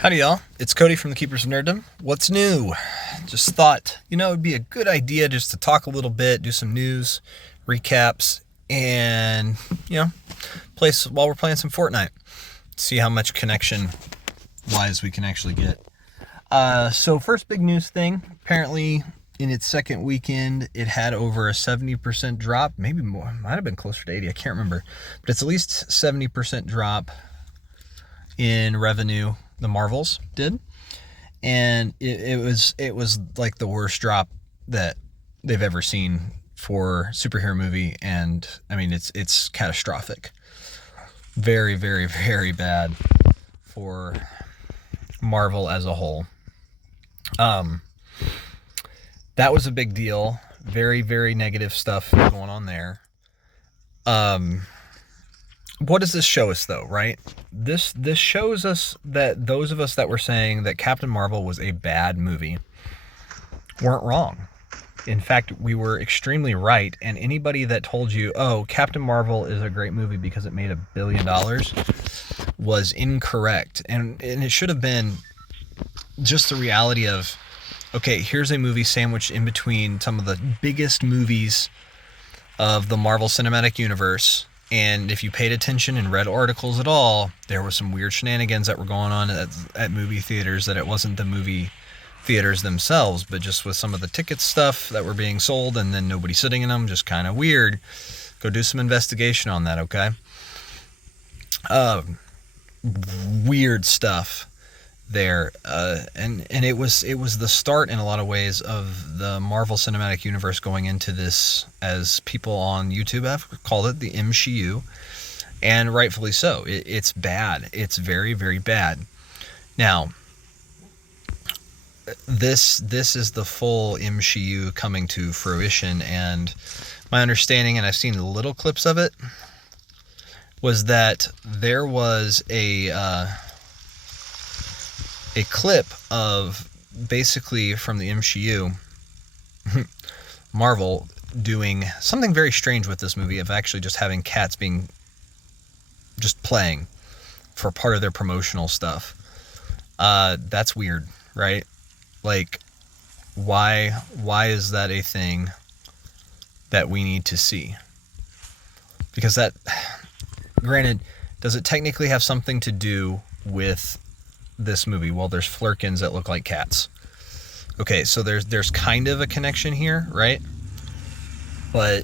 Howdy y'all, it's Cody from the Keepers of Nerddom. What's new? Just thought, it'd be a good idea just to talk a little bit, do some news, recaps, and, play while we're playing some Fortnite. See how much connection-wise we can actually get. So first big news thing, apparently in its second weekend, it had over a 70% drop, maybe more, might have been closer to 80, I can't remember. But it's at least 70% drop in revenue. The Marvels did, and it was like the worst drop that they've ever seen for superhero movie, and I mean it's catastrophic, very very very bad for Marvel as a whole. That was a big deal, very very negative stuff going on there. What does this show us, though, right? This shows us that those of us that were saying that Captain Marvel was a bad movie weren't wrong. In fact, we were extremely right, and anybody that told you, oh, Captain Marvel is a great movie because it made $1 billion was incorrect. And it should have been just the reality of, okay, here's a movie sandwiched in between some of the biggest movies of the Marvel Cinematic Universe. And if you paid attention and read articles at all, there was some weird shenanigans that were going on at movie theaters, that it wasn't the movie theaters themselves, but just with some of the ticket stuff that were being sold and then nobody sitting in them, just kind of weird. Go do some investigation on that, okay? Weird stuff there, and it was the start in a lot of ways of the Marvel Cinematic Universe going into this, as people on YouTube have called it, the MCU, and rightfully so. It's bad. It's very very bad. Now, this is the full MCU coming to fruition, and my understanding, and I've seen little clips of it, was that there was a clip of basically from the MCU, Marvel doing something very strange with this movie, of actually just having cats being just playing for part of their promotional stuff. That's weird, right? Like, why is that a thing that we need to see? Because that, granted, does it technically have something to do with this movie? Well, there's flurkins that look like cats. Okay, so there's kind of a connection here, right? But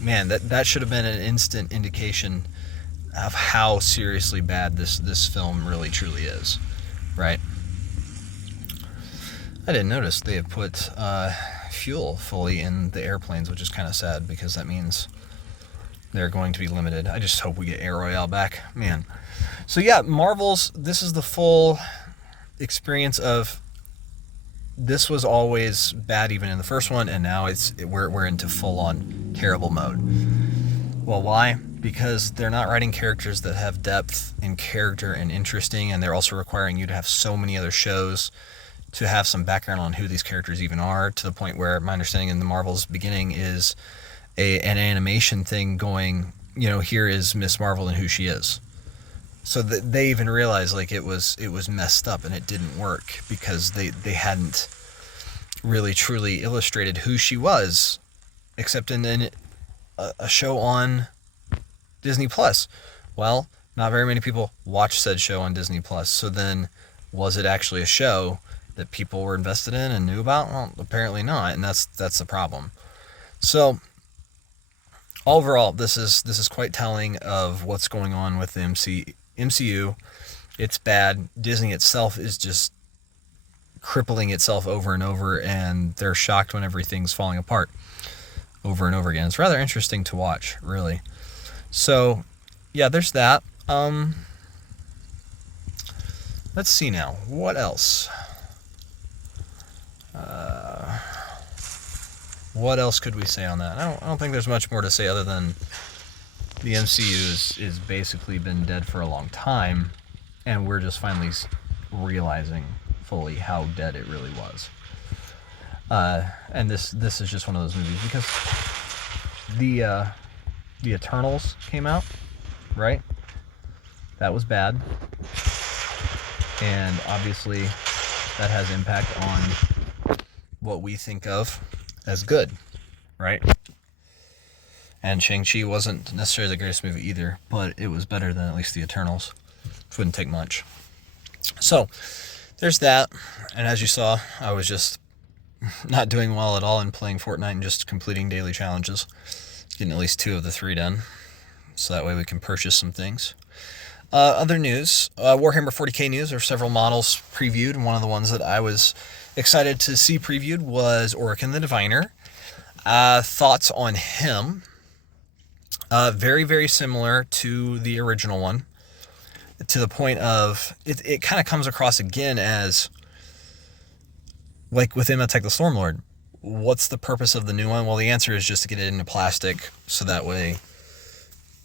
man, that should have been an instant indication of how seriously bad this film really truly is, right? I didn't notice they had put fuel fully in the airplanes, which is kind of sad, because that means they're going to be limited. I just hope we get Air Royale back, man. So yeah, Marvel's, this is the full experience of, this was always bad even in the first one, and now we're into full-on terrible mode. Well, why? Because they're not writing characters that have depth and character and interesting, and they're also requiring you to have so many other shows to have some background on who these characters even are, to the point where my understanding in the Marvel's beginning is an animation thing going, here is Miss Marvel and who she is. So that they even realized, like, it was messed up and it didn't work, because they hadn't really truly illustrated who she was, except in a show on Disney Plus. Well, not very many people watch said show on Disney Plus. So then, was it actually a show that people were invested in and knew about? Well, apparently not, and that's the problem. So overall, this is quite telling of what's going on with the MCU. It's bad. Disney itself is just crippling itself over and over, and they're shocked when everything's falling apart over and over again. It's rather interesting to watch, really. So yeah, there's that. Let's see now. What else? What else could we say on that? I don't think there's much more to say other than the MCU is basically been dead for a long time, and we're just finally realizing fully how dead it really was. And this is just one of those movies, because the Eternals came out, right? That was bad. And obviously that has impact on what we think of as good, right? And Shang-Chi wasn't necessarily the greatest movie either, but it was better than at least the Eternals, which wouldn't take much. So there's that. And as you saw, I was just not doing well at all in playing Fortnite and just completing daily challenges, getting at least 2 of the 3 done, so that way we can purchase some things. Other news, Warhammer 40k news. There are several models previewed, and one of the ones that I was excited to see previewed was Orican the Diviner. Thoughts on him? Very, very similar to the original one, to the point of it kind of comes across again as, like with Imhotep the Stormlord, what's the purpose of the new one? Well, the answer is just to get it into plastic, so that way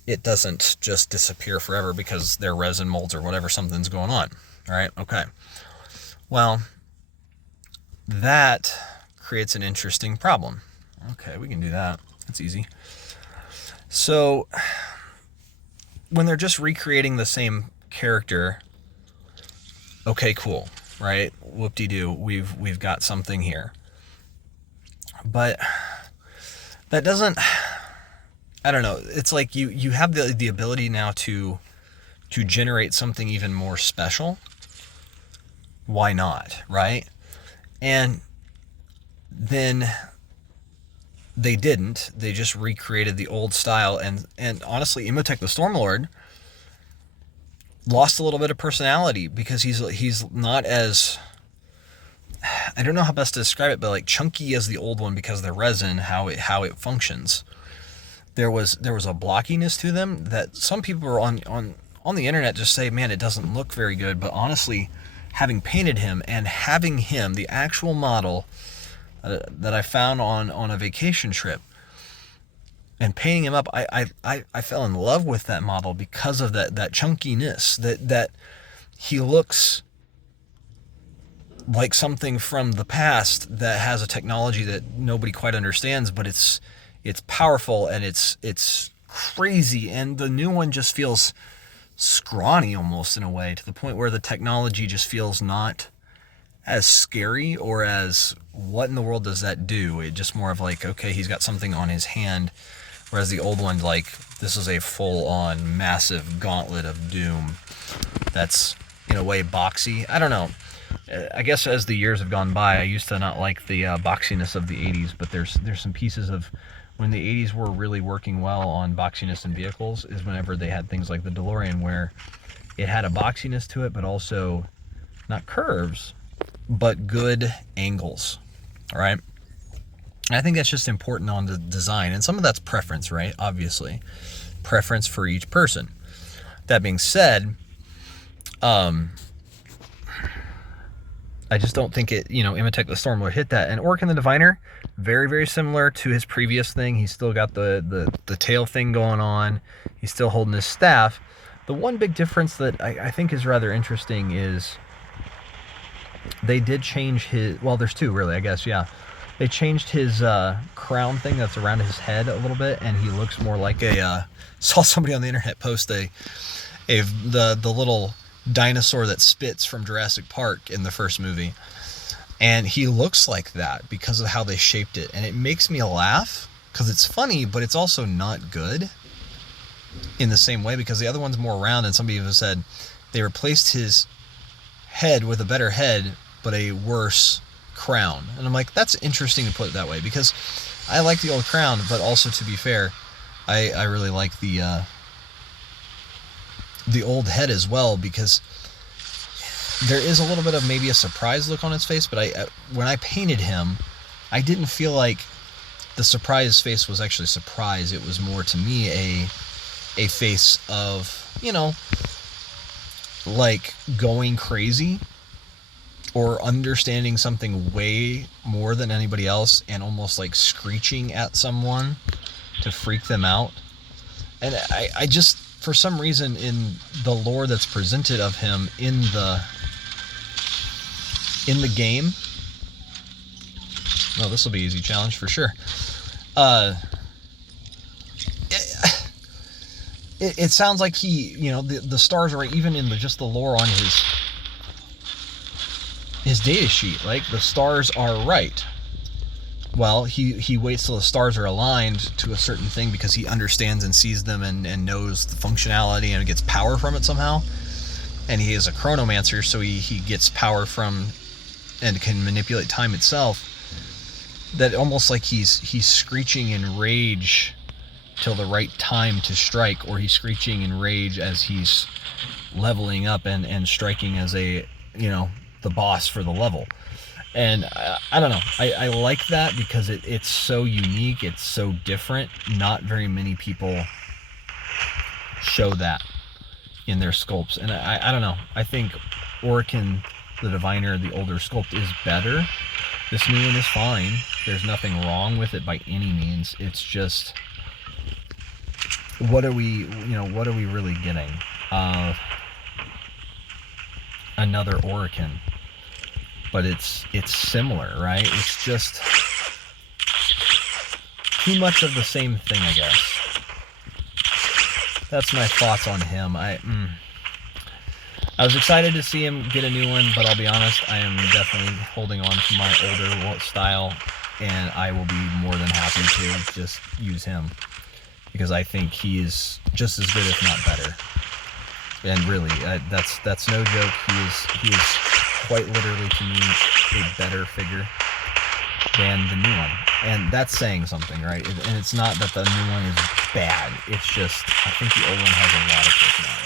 it doesn't just disappear forever because they're resin molds or whatever, something's going on. All right, okay. Well, that creates an interesting problem. Okay, we can do that. That's easy. So, when they're just recreating the same character, okay, cool, right? Whoop-de-doo, we've got something here. But that doesn't, I don't know, it's like you have the ability now to generate something even more special. Why not, right? And then they didn't. They just recreated the old style, and honestly, Imhotep the Stormlord lost a little bit of personality because he's not as, I don't know how best to describe it, but like chunky as the old one because of the resin, how it functions. There was a blockiness to them that some people are on the internet just say, man, it doesn't look very good. But honestly, having painted him and having him, the actual model that I found on a vacation trip, and painting him up, I fell in love with that model because of that chunkiness, that he looks like something from the past that has a technology that nobody quite understands, but it's powerful and it's crazy. And the new one just feels scrawny almost in a way, to the point where the technology just feels not as scary or as, what in the world does that do? It just more of like, okay, he's got something on his hand. Whereas the old one, like, this is a full-on massive gauntlet of doom that's in a way boxy. I don't know. I guess as the years have gone by, I used to not like the boxiness of the 80s, but there's some pieces of when the 80s were really working well on boxiness in vehicles is whenever they had things like the DeLorean, where it had a boxiness to it, but also not curves, but good angles. All right. And I think that's just important on the design, and some of that's preference, right? Obviously, preference for each person. That being said, I just don't think it, Imhotep the Stormlord hit that. And Orican the Diviner, very, very similar to his previous thing. He's still got the tail thing going on. He's still holding his staff. The one big difference that I think is rather interesting is they did change his, well, there's two really, I guess, yeah. They changed his crown thing that's around his head a little bit, and he looks more like saw somebody on the internet post the little dinosaur that spits from Jurassic Park in the first movie, and he looks like that because of how they shaped it, and it makes me laugh because it's funny, but it's also not good in the same way, because the other one's more round, and somebody even said they replaced his head with a better head but a worse crown. And I'm like, that's interesting to put it that way, because I like the old crown, but also, to be fair, I really like the old head as well, because there is a little bit of maybe a surprise look on his face, but when I painted him, I didn't feel like the surprise face was actually surprise. It was more, to me, a face of, like going crazy or understanding something way more than anybody else, and almost like screeching at someone to freak them out. And I just, for some reason, in the lore that's presented of him in the game, well, this will be easy challenge for sure. It sounds like he, the stars are right, even in just the lore on his data sheet, like the stars are right. Well, he waits till the stars are aligned to a certain thing because he understands and sees them and knows the functionality and gets power from it somehow. And he is a chronomancer, so he gets power from and can manipulate time itself. That almost like he's screeching in rage till the right time to strike, or he's screeching in rage as he's leveling up and striking as a, the boss for the level. And I don't know, I like that because it's so unique, it's so different. Not very many people show that in their sculpts, and I don't know, I think Orican the Diviner, the older sculpt, is better. This new one is fine, there's nothing wrong with it by any means. It's just, what are we really getting? Another Orican, but it's similar, right? It's just too much of the same thing, I guess. That's my thoughts on him. I was excited to see him get a new one, but I'll be honest, I am definitely holding on to my older style, and I will be more than happy to just use him because I think he is just as good, if not better. And really, that's no joke. He is quite literally, to me, a better figure than the new one, and that's saying something, right? And it's not that the new one is bad. It's just, I think the old one has a lot of personality.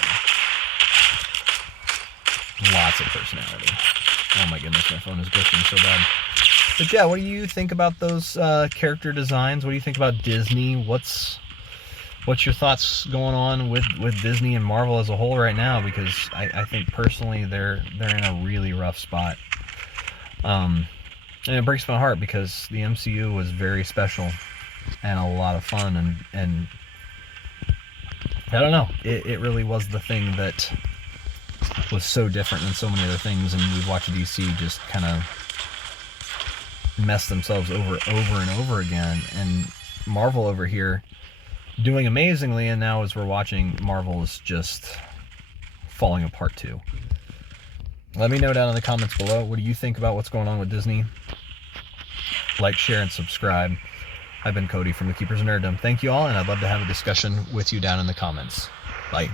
Lots of personality. Oh my goodness, my phone is glitching so bad. But yeah, what do you think about those character designs? What do you think about Disney? What's your thoughts going on with Disney and Marvel as a whole right now? Because I think personally they're in a really rough spot. And it breaks my heart because the MCU was very special and a lot of fun, and I don't know, it really was the thing that was so different than so many other things, and we've watched DC just kind of mess themselves over and over again, and Marvel over here doing amazingly, and now as we're watching, Marvel is just falling apart too. Let me know down in the comments below, what do you think about what's going on with Disney? Like, share, and subscribe. I've been Cody from the Keepers of Nerddom. Thank you all, and I'd love to have a discussion with you down in the comments. Bye.